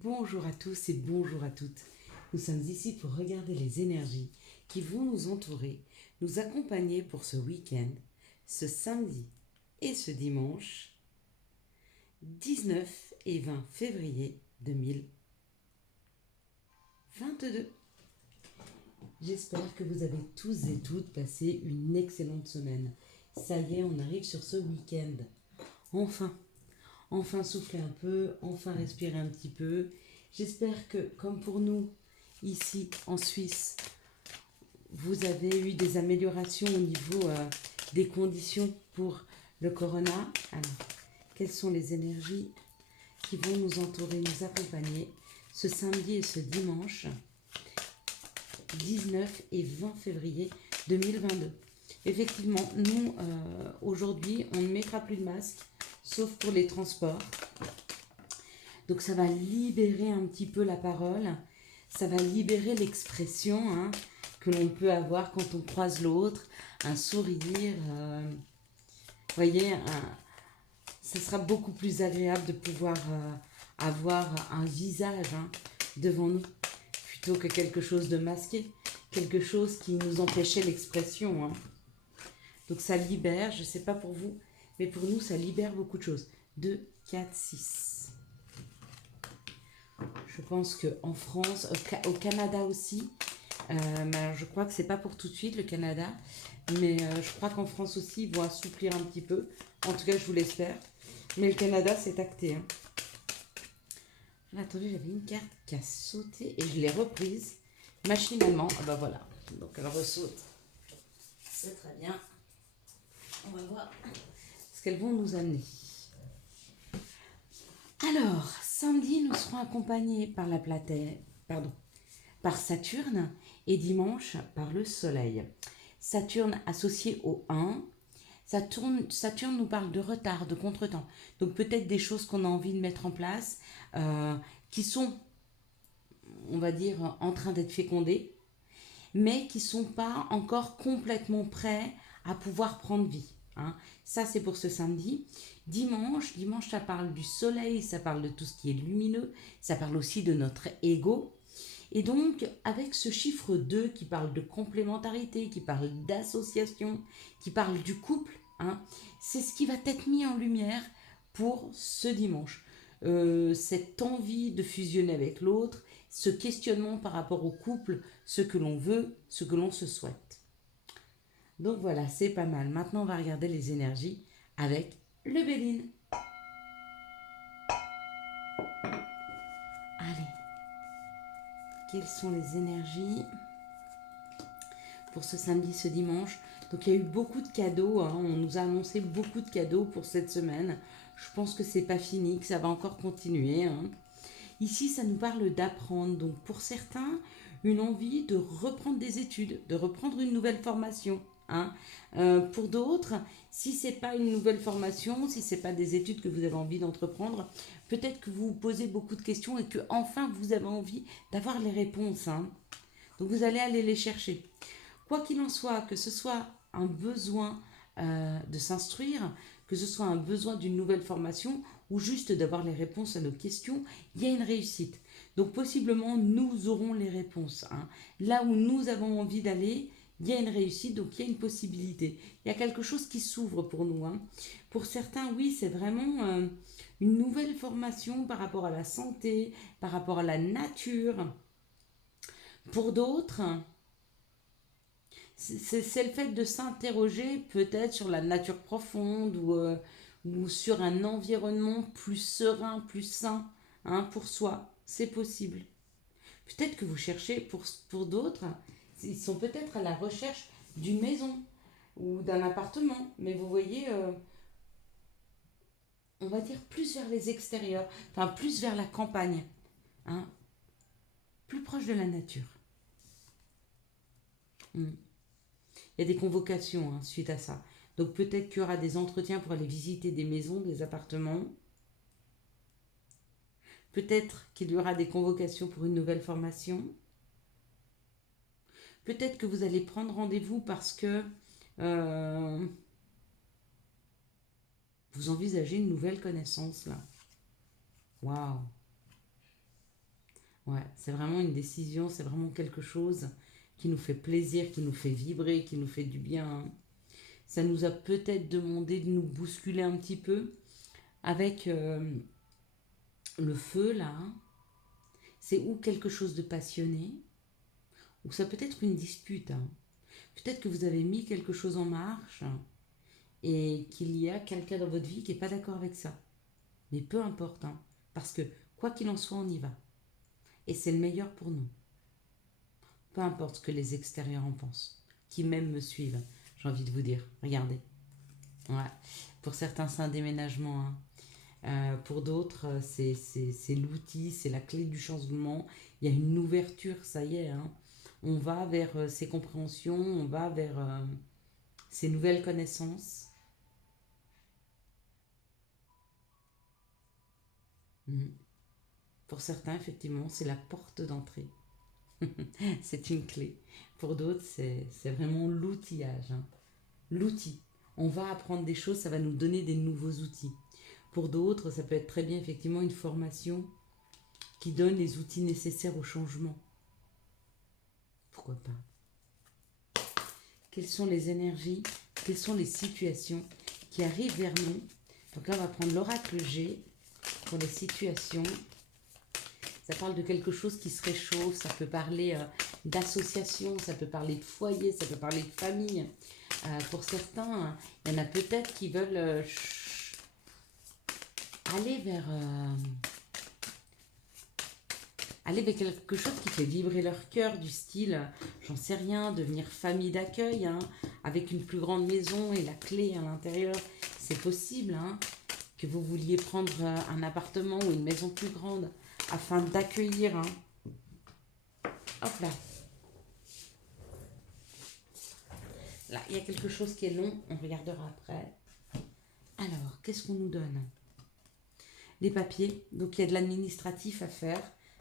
Bonjour à tous et bonjour à toutes. Nous sommes ici pour regarder les énergies qui vont nous entourer, nous accompagner pour ce week-end, ce samedi et ce dimanche 19 et 20 février 2022. J'espère que vous avez tous et toutes passé une excellente semaine. Ça y est, on arrive sur ce week-end. Enfin, enfin souffler un peu, enfin respirer un petit peu. J'espère que, comme pour nous, ici en Suisse, vous avez eu des améliorations au niveau des conditions pour le corona. Alors, quelles sont les énergies qui vont nous entourer, nous accompagner ce samedi et ce dimanche 19 et 20 février 2022. Effectivement, nous, aujourd'hui, on ne mettra plus de masque, sauf pour les transports. Donc ça va libérer un petit peu la parole, ça va libérer l'expression que l'on peut avoir quand on croise l'autre, un sourire. Vous voyez, ça sera beaucoup plus agréable de pouvoir avoir un visage devant nous, plutôt que quelque chose de masqué, quelque chose qui nous empêchait l'expression. Donc ça libère, je ne sais pas pour vous, mais pour nous, ça libère beaucoup de choses. 2, 4, 6. Je pense qu'en France, au Canada aussi, mais alors je crois que c'est pas pour tout de suite le Canada, mais je crois qu'en France aussi, ils vont assouplir un petit peu. En tout cas, je vous l'espère. Mais le Canada, c'est acté. Attendez, j'avais une carte qui a sauté et je l'ai reprise machinalement. Ah bah voilà, donc elle ressaute. C'est très bien. On va voir ce qu'elles vont nous amener. Alors, samedi, nous serons accompagnés par par Saturne et dimanche par le Soleil. Saturne associé au 1. Saturne nous parle de retard, de contretemps. Donc peut-être des choses qu'on a envie de mettre en place qui sont, on va dire, en train d'être fécondées, mais qui ne sont pas encore complètement prêts à pouvoir prendre vie. Ça, c'est pour ce samedi. Dimanche, ça parle du soleil, ça parle de tout ce qui est lumineux, ça parle aussi de notre ego. Et donc, avec ce chiffre 2 qui parle de complémentarité, qui parle d'association, qui parle du couple, c'est ce qui va être mis en lumière pour ce dimanche. Cette envie de fusionner avec l'autre, ce questionnement par rapport au couple, ce que l'on veut, ce que l'on se souhaite. Donc voilà, c'est pas mal. Maintenant, on va regarder les énergies avec le Béline. Allez, quelles sont les énergies pour ce samedi, ce dimanche? Donc il y a eu beaucoup de cadeaux, on nous a annoncé beaucoup de cadeaux pour cette semaine. Je pense que c'est pas fini, que ça va encore continuer. Ici, ça nous parle d'apprendre. Donc pour certains, une envie de reprendre des études, de reprendre une nouvelle formation. Pour d'autres, si c'est pas une nouvelle formation, si c'est pas des études que vous avez envie d'entreprendre, peut-être que vous vous posez beaucoup de questions et que enfin vous avez envie d'avoir les réponses. Donc vous allez aller les chercher. Quoi qu'il en soit, que ce soit un besoin de s'instruire, que ce soit un besoin d'une nouvelle formation ou juste d'avoir les réponses à nos questions, il y a une réussite. Donc possiblement, nous aurons les réponses. Là où nous avons envie d'aller, il y a une réussite, donc il y a une possibilité. Il y a quelque chose qui s'ouvre pour nous. Pour certains, oui, c'est vraiment une nouvelle formation par rapport à la santé, par rapport à la nature. Pour d'autres, c'est le fait de s'interroger peut-être sur la nature profonde ou sur un environnement plus serein, plus sain pour soi. C'est possible. Peut-être que vous cherchez pour d'autres, ils sont peut-être à la recherche d'une maison ou d'un appartement, mais vous voyez, on va dire plus vers les extérieurs, enfin plus vers la campagne, hein, plus proche de la nature. Hmm. Il y a des convocations suite à ça. Donc peut-être qu'il y aura des entretiens pour aller visiter des maisons, des appartements. Peut-être qu'il y aura des convocations pour une nouvelle formation. Peut-être que vous allez prendre rendez-vous parce que euh, vous envisagez une nouvelle connaissance là. Waouh! Ouais, c'est vraiment une décision, c'est vraiment quelque chose qui nous fait plaisir, qui nous fait vibrer, qui nous fait du bien. Ça nous a peut-être demandé de nous bousculer un petit peu avec le feu là. C'est ou quelque chose de passionné, ou ça peut être une dispute, hein. Peut-être que vous avez mis quelque chose en marche et qu'il y a quelqu'un dans votre vie qui n'est pas d'accord avec ça. Mais peu importe, hein, parce que quoi qu'il en soit, on y va. Et c'est le meilleur pour nous. Peu importe ce que les extérieurs en pensent, qui même me suivent, j'ai envie de vous dire. Regardez. Ouais. Pour certains, c'est un déménagement, hein. Pour d'autres, c'est l'outil, c'est la clé du changement. Il y a une ouverture, ça y est, hein. On va vers ces compréhensions, on va vers ces nouvelles connaissances. Mhm. Pour certains, effectivement, c'est la porte d'entrée. C'est une clé. Pour d'autres, c'est vraiment l'outillage, hein. L'outil. On va apprendre des choses, ça va nous donner des nouveaux outils. Pour d'autres, ça peut être très bien effectivement une formation qui donne les outils nécessaires au changement. Pourquoi pas? Quelles sont les énergies, quelles sont les situations qui arrivent vers nous? Donc là, on va prendre l'oracle G pour les situations. Ça parle de quelque chose qui se réchauffe, ça peut parler d'association, ça peut parler de foyer, ça peut parler de famille. Pour certains, il y en a peut-être qui veulent aller vers, aller vers quelque chose qui fait vibrer leur cœur, du style, j'en sais rien, devenir famille d'accueil, hein, avec une plus grande maison et la clé à l'intérieur. C'est possible, hein, que vous vouliez prendre un appartement ou une maison plus grande afin d'accueillir, hein. Hop là. Là, il y a quelque chose qui est long, on regardera après. Alors, qu'est-ce qu'on nous donne? Les papiers, donc il y a de l'administratif à faire,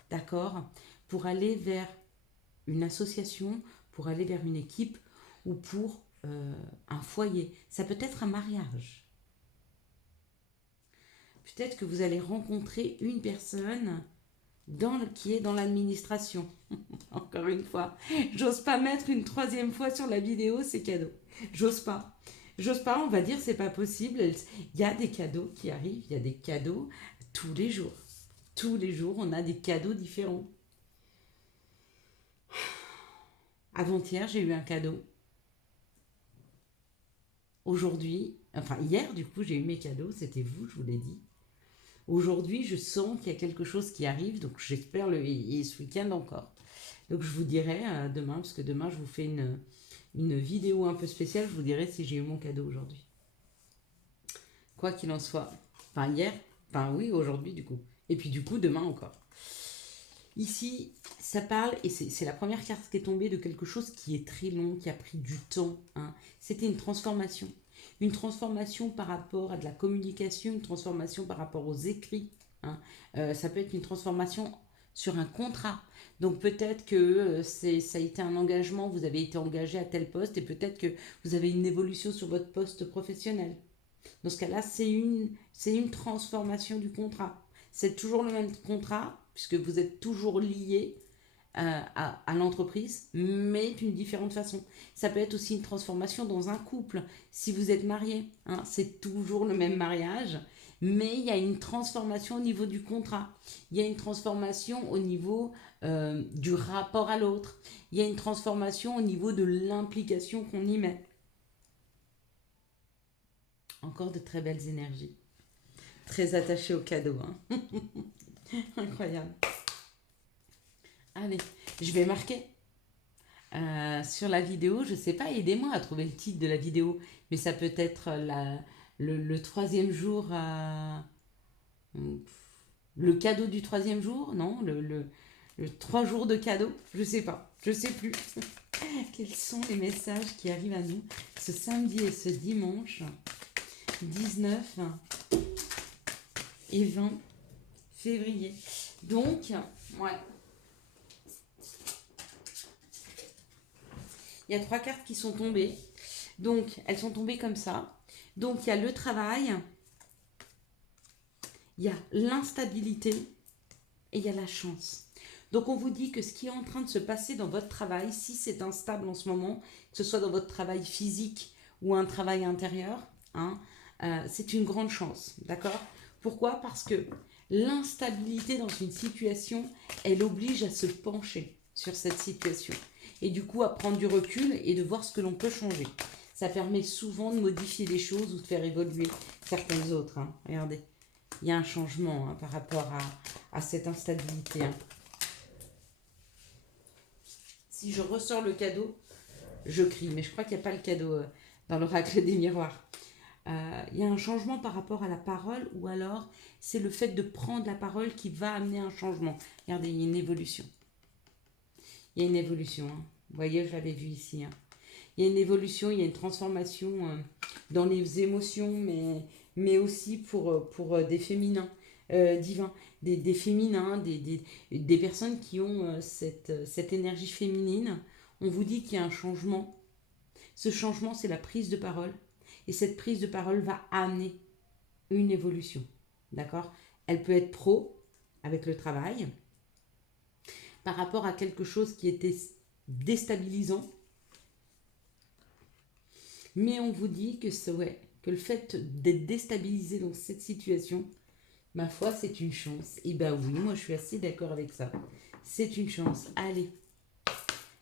d'accord, pour aller vers une association, pour aller vers une équipe ou pour un foyer. Ça peut être un mariage. Peut-être que vous allez rencontrer une personne qui est dans l'administration. Encore une fois, j'ose pas mettre une troisième fois sur la vidéo, c'est cadeau. J'ose pas. J'ose pas, on va dire c'est pas possible. Il y a des cadeaux qui arrivent, il y a des cadeaux tous les jours. Tous les jours, on a des cadeaux différents. Avant-hier, j'ai eu un cadeau. Aujourd'hui, enfin hier, du coup, j'ai eu mes cadeaux, c'était vous, je vous l'ai dit. Aujourd'hui, je sens qu'il y a quelque chose qui arrive, donc j'espère et ce week-end encore. Donc je vous dirai demain, parce que demain, je vous fais une vidéo un peu spéciale, je vous dirai si j'ai eu mon cadeau aujourd'hui. Quoi qu'il en soit. Enfin, hier, enfin oui, aujourd'hui, du coup. Et puis du coup, demain encore. Ici, ça parle, et c'est la première carte qui est tombée, de quelque chose qui est très long, qui a pris du temps, hein. C'était une transformation. Une transformation par rapport à de la communication, une transformation par rapport aux écrits, hein. Ça peut être une transformation sur un contrat. Donc peut-être que ça a été un engagement, vous avez été engagé à tel poste, et peut-être que vous avez une évolution sur votre poste professionnel. Dans ce cas-là, c'est une transformation du contrat. C'est toujours le même contrat, puisque vous êtes toujours lié à l'entreprise, mais d'une différente façon. Ça peut être aussi une transformation dans un couple. Si vous êtes marié, hein, c'est toujours le même mariage, mais il y a une transformation au niveau du contrat. Il y a une transformation au niveau du rapport à l'autre. Il y a une transformation au niveau de l'implication qu'on y met. Encore de très belles énergies. Très attachées au cadeau, hein. Incroyable. Allez, je vais marquer sur la vidéo. Je sais pas, aidez-moi à trouver le titre de la vidéo. Mais ça peut être le troisième jour. Le cadeau du troisième jour, non, le 3 jours de cadeau, je sais pas, je sais plus. Quels sont les messages qui arrivent à nous ce samedi et ce dimanche 19 et 20 février. Donc, ouais. Il y a 3 cartes qui sont tombées. Donc, elles sont tombées comme ça. Donc, il y a le travail, il y a l'instabilité et il y a la chance. Donc on vous dit que ce qui est en train de se passer dans votre travail, si c'est instable en ce moment, que ce soit dans votre travail physique ou un travail intérieur, hein, c'est une grande chance, d'accord? Pourquoi? Parce que l'instabilité dans une situation, elle oblige à se pencher sur cette situation. Et du coup, à prendre du recul et de voir ce que l'on peut changer. Ça permet souvent de modifier les choses ou de faire évoluer certaines autres. Hein. Regardez, il y a un changement hein, par rapport à cette instabilité. Hein. Si je ressors le cadeau, je crie. Mais je crois qu'il n'y a pas le cadeau dans l'oracle des miroirs. Il y a un changement par rapport à la parole ou alors c'est le fait de prendre la parole qui va amener un changement. Regardez, il y a une évolution. Il y a une évolution. Hein. Vous voyez, je l'avais vu ici. Hein. Il y a une évolution, il y a une transformation dans les émotions, mais aussi pour des féminins divins, des féminins, des personnes qui ont cette énergie féminine. On vous dit qu'il y a un changement. Ce changement, c'est la prise de parole. Et cette prise de parole va amener une évolution. D'accord? Elle peut être pro, avec le travail, par rapport à quelque chose qui était déstabilisant. Mais on vous dit que, ouais, que le fait d'être déstabilisé dans cette situation, ma foi, c'est une chance. Et ben oui, moi je suis assez d'accord avec ça. C'est une chance. Allez,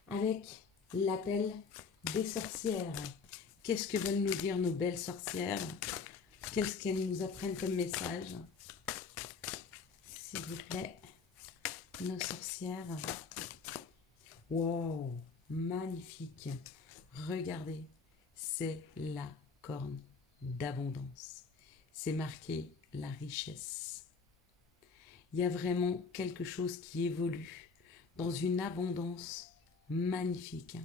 avec l'appel des sorcières. Qu'est-ce que veulent nous dire nos belles sorcières? Qu'est-ce qu'elles nous apprennent comme message? S'il vous plaît, nos sorcières. Wow, magnifique. Regardez, c'est la corne d'abondance. C'est marqué la richesse. Il y a vraiment quelque chose qui évolue dans une abondance magnifique.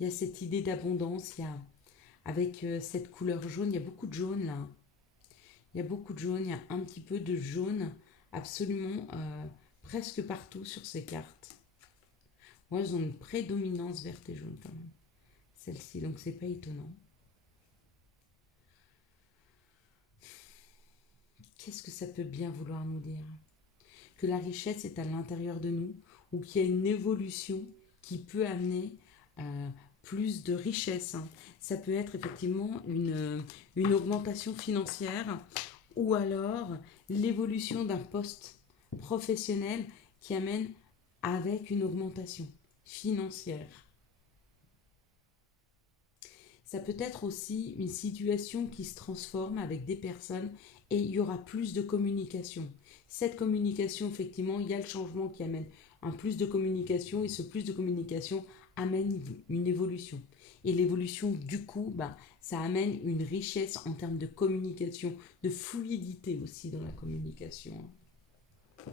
Il y a cette idée d'abondance, il y a avec cette couleur jaune, il y a beaucoup de jaune là. Il y a beaucoup de jaune, il y a un petit peu de jaune absolument presque partout sur ces cartes. Moi, elles ont une prédominance verte et jaune quand même. Celle-ci, donc c'est pas étonnant. Qu'est-ce que ça peut bien vouloir nous dire? Que la richesse est à l'intérieur de nous ou qu'il y a une évolution qui peut amener plus de richesse. Hein. Ça peut être effectivement une augmentation financière ou alors l'évolution d'un poste professionnel qui amène avec une augmentation financière. Ça peut être aussi une situation qui se transforme avec des personnes et il y aura plus de communication. Cette communication, effectivement, il y a le changement qui amène un plus de communication et ce plus de communication amène une évolution. Et l'évolution, du coup, ça amène une richesse en termes de communication, de fluidité aussi dans la communication. Elles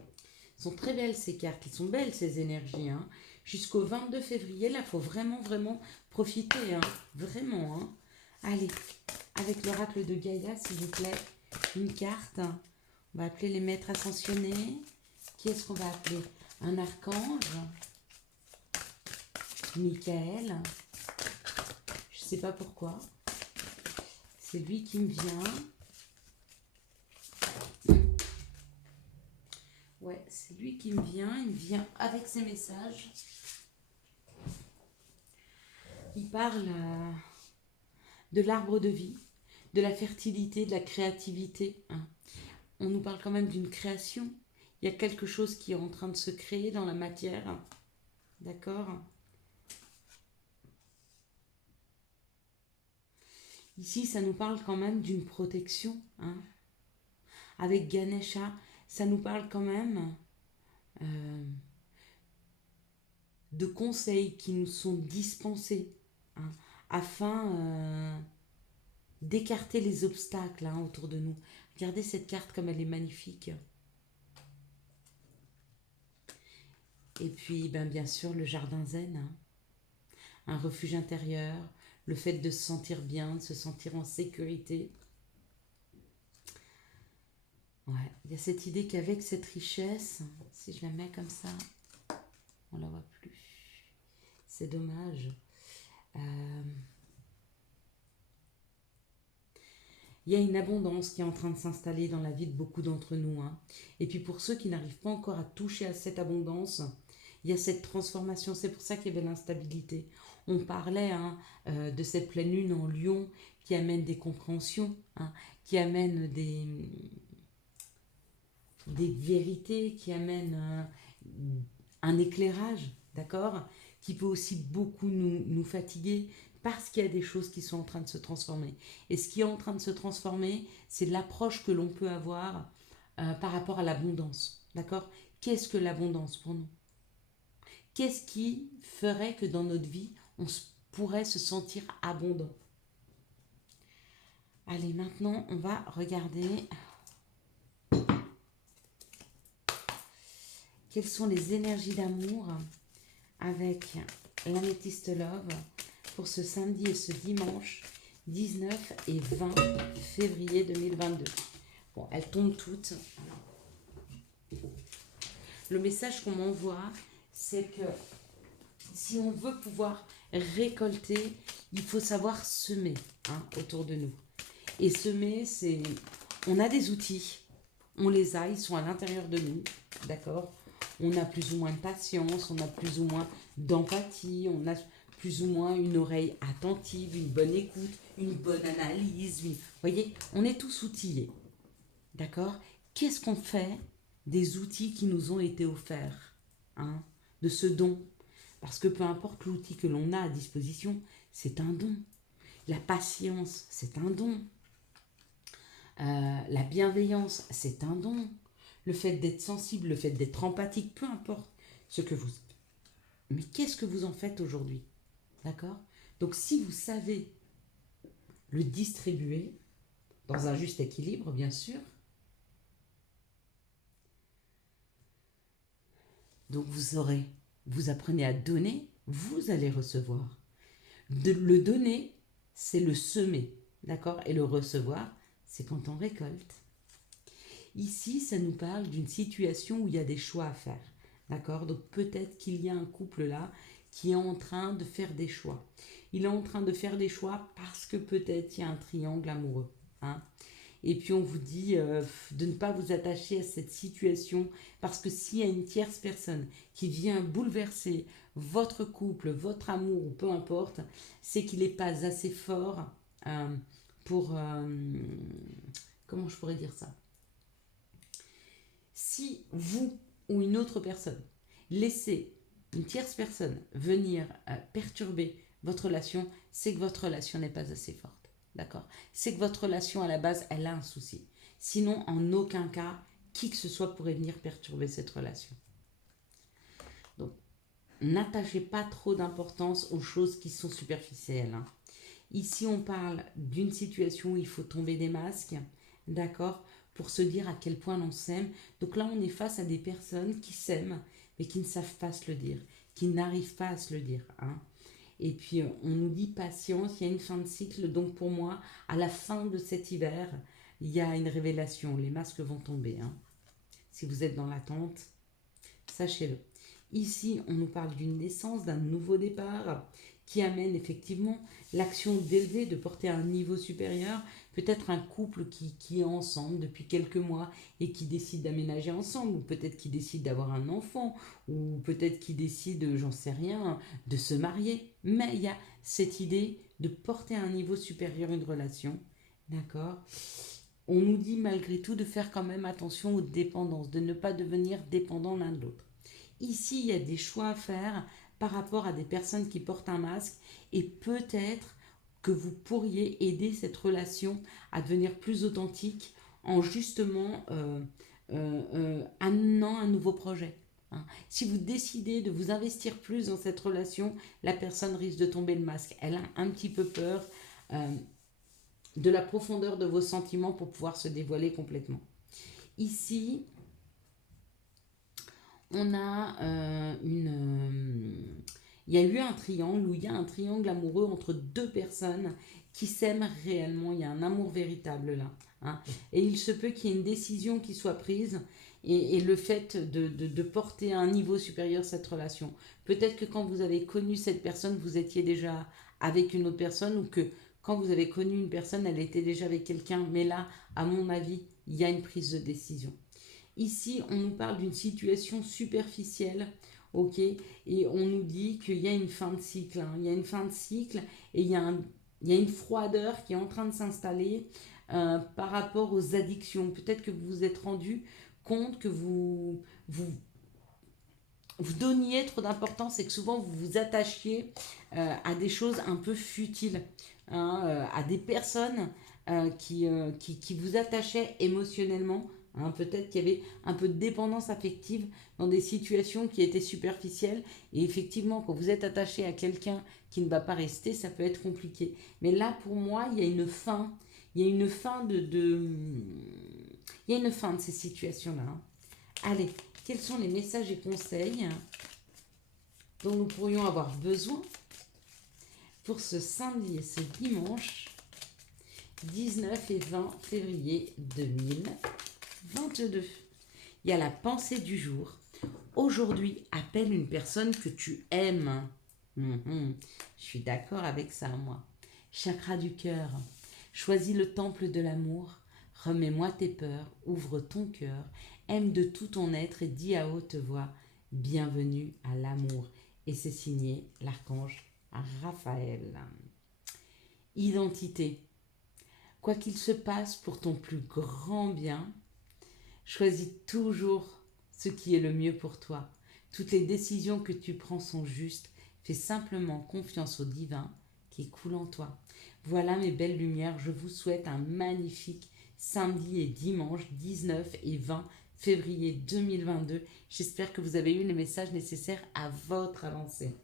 sont très belles ces cartes, elles sont belles ces énergies. Hein. Jusqu'au 22 février, là, il faut vraiment, vraiment profiter. Hein. Vraiment. Hein. Allez, avec l'oracle de Gaïa, s'il vous plaît, une carte. On va appeler les maîtres ascensionnés. Qui est-ce qu'on va appeler? Un archange. Michael. Je ne sais pas pourquoi. C'est lui qui me vient. Ouais, c'est lui qui me vient. Il me vient avec ses messages. Il parle de l'arbre de vie, de la fertilité, de la créativité. Hein. On nous parle quand même d'une création. Il y a quelque chose qui est en train de se créer dans la matière. D'accord? Ici, ça nous parle quand même d'une protection. Hein. Avec Ganesha, ça nous parle quand même de conseils qui nous sont dispensés hein, afin d'écarter les obstacles hein, autour de nous. Regardez cette carte comme elle est magnifique. Et puis, bien sûr, le jardin zen. Hein. Un refuge intérieur, le fait de se sentir bien, de se sentir en sécurité. Ouais, il y a cette idée qu'avec cette richesse, si je la mets comme ça, on la voit plus. C'est dommage. il y a une abondance qui est en train de s'installer dans la vie de beaucoup d'entre nous, hein. Et puis pour ceux qui n'arrivent pas encore à toucher à cette abondance, il y a cette transformation. C'est pour ça qu'il y avait l'instabilité. On parlait, hein, de cette pleine lune en Lion qui amène des compréhensions, hein, qui amène des vérités, qui amène un éclairage, d'accord, qui peut aussi beaucoup nous fatiguer parce qu'il y a des choses qui sont en train de se transformer. Et ce qui est en train de se transformer, c'est l'approche que l'on peut avoir par rapport à l'abondance, d'accord. Qu'est-ce que l'abondance pour nous? Qu'est-ce qui ferait que dans notre vie, pourrait se sentir abondant? Allez, maintenant, on va regarder quelles sont les énergies d'amour avec l'améthyste love pour ce samedi et ce dimanche 19 et 20 février 2022. Bon, elles tombent toutes. Le message qu'on m'envoie, c'est que si on veut pouvoir récolter, il faut savoir semer, hein, autour de nous. Et semer, c'est... On a des outils, on les a, ils sont à l'intérieur de nous, d'accord. On a plus ou moins de patience, on a plus ou moins d'empathie, on a plus ou moins une oreille attentive, une bonne écoute, une bonne analyse. Vous voyez, on est tous outillés, d'accord. Qu'est-ce qu'on fait des outils qui nous ont été offerts, hein, de ce don? Parce que peu importe l'outil que l'on a à disposition, c'est un don. La patience, c'est un don. La bienveillance, c'est un don. Le fait d'être sensible, le fait d'être empathique, peu importe ce que vous... Mais qu'est-ce que vous en faites aujourd'hui? D'accord? Donc si vous savez le distribuer, dans un juste équilibre, bien sûr, donc vous apprenez à donner, vous allez recevoir. Le donner, c'est le semer, d'accord? Et le recevoir, c'est quand on récolte. Ici, ça nous parle d'une situation où il y a des choix à faire, d'accord? Donc peut-être qu'il y a un couple là qui est en train de faire des choix. Il est en train de faire des choix parce que peut-être il y a un triangle amoureux, hein? Et puis on vous dit de ne pas vous attacher à cette situation parce que s'il y a une tierce personne qui vient bouleverser votre couple, votre amour ou peu importe, c'est qu'il n'est pas assez fort pour... comment je pourrais dire ça? Si vous ou une autre personne laissez une tierce personne venir perturber votre relation, c'est que votre relation n'est pas assez forte. D'accord? C'est que votre relation à la base, elle a un souci. Sinon, en aucun cas, qui que ce soit pourrait venir perturber cette relation. Donc, n'attachez pas trop d'importance aux choses qui sont superficielles, hein. Ici, on parle d'une situation où il faut tomber des masques, d'accord, pour se dire à quel point l'on s'aime. Donc là, on est face à des personnes qui s'aiment, mais qui ne savent pas se le dire, qui n'arrivent pas à se le dire, hein. Et puis, on nous dit patience, il y a une fin de cycle. Donc, pour moi, à la fin de cet hiver, il y a une révélation. Les masques vont tomber, hein. Si vous êtes dans l'attente, sachez-le. Ici, on nous parle d'une naissance, d'un nouveau départ qui amène effectivement l'action d'élever, de porter à un niveau supérieur. Peut-être un couple qui est ensemble depuis quelques mois et qui décide d'aménager ensemble, ou peut-être qui décide d'avoir un enfant, ou peut-être qui décide, j'en sais rien, de se marier. Mais il y a cette idée de porter à un niveau supérieur une relation, d'accord. On nous dit malgré tout de faire quand même attention aux dépendances, de ne pas devenir dépendant l'un de l'autre. Ici, il y a des choix à faire par rapport à des personnes qui portent un masque et peut-être que vous pourriez aider cette relation à devenir plus authentique en justement amenant un nouveau projet, hein. Si vous décidez de vous investir plus dans cette relation, la personne risque de tomber le masque. Elle a un petit peu peur de la profondeur de vos sentiments pour pouvoir se dévoiler complètement. Ici, on a il y a eu un triangle où il y a un triangle amoureux entre deux personnes qui s'aiment réellement. Il y a un amour véritable là, hein. Et il se peut qu'il y ait une décision qui soit prise et le fait de porter à un niveau supérieur cette relation. Peut-être que quand vous avez connu cette personne, vous étiez déjà avec une autre personne ou que quand vous avez connu une personne, elle était déjà avec quelqu'un, mais là, à mon avis, il y a une prise de décision. Ici, on nous parle d'une situation superficielle, ok, et on nous dit qu'il y a une fin de cycle, hein. Il y a une fin de cycle et il y a une froideur qui est en train de s'installer par rapport aux addictions. Peut-être que vous vous êtes rendu compte que vous donniez trop d'importance et que souvent vous vous attachiez à des choses un peu futiles, hein, à des personnes qui vous attachaient émotionnellement. Hein. Peut-être qu'il y avait un peu de dépendance affective dans des situations qui étaient superficielles. Et effectivement, quand vous êtes attaché à quelqu'un qui ne va pas rester, ça peut être compliqué. Mais là, pour moi, il y a une fin. Il y a une fin il y a une fin de ces situations-là. Hein. Allez, quels sont les messages et conseils dont nous pourrions avoir besoin pour ce samedi et ce dimanche 19 et 20 février 2022. Il y a la pensée du jour. Aujourd'hui, appelle une personne que tu aimes. Je suis d'accord avec ça, moi. Chakra du cœur. Choisis le temple de l'amour. Remets-moi tes peurs. Ouvre ton cœur. Aime de tout ton être et dis à haute voix bienvenue à l'amour. Et c'est signé l'archange Raphaël. Identité. Quoi qu'il se passe pour ton plus grand bien, choisis toujours ce qui est le mieux pour toi. Toutes les décisions que tu prends sont justes. Fais simplement confiance au divin qui coule en toi. Voilà mes belles lumières. Je vous souhaite un magnifique samedi et dimanche 19 et 20 février 2022. J'espère que vous avez eu les messages nécessaires à votre avancée.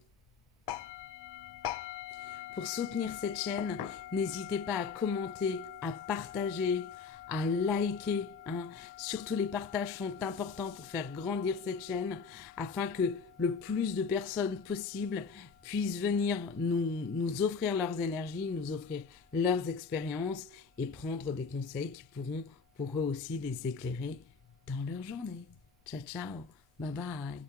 Pour soutenir cette chaîne, n'hésitez pas à commenter, à partager, à liker. Hein. Surtout les partages sont importants pour faire grandir cette chaîne afin que le plus de personnes possible puissent venir nous offrir leurs énergies, nous offrir leurs expériences et prendre des conseils qui pourront pour eux aussi les éclairer dans leur journée. Ciao, ciao, bye bye.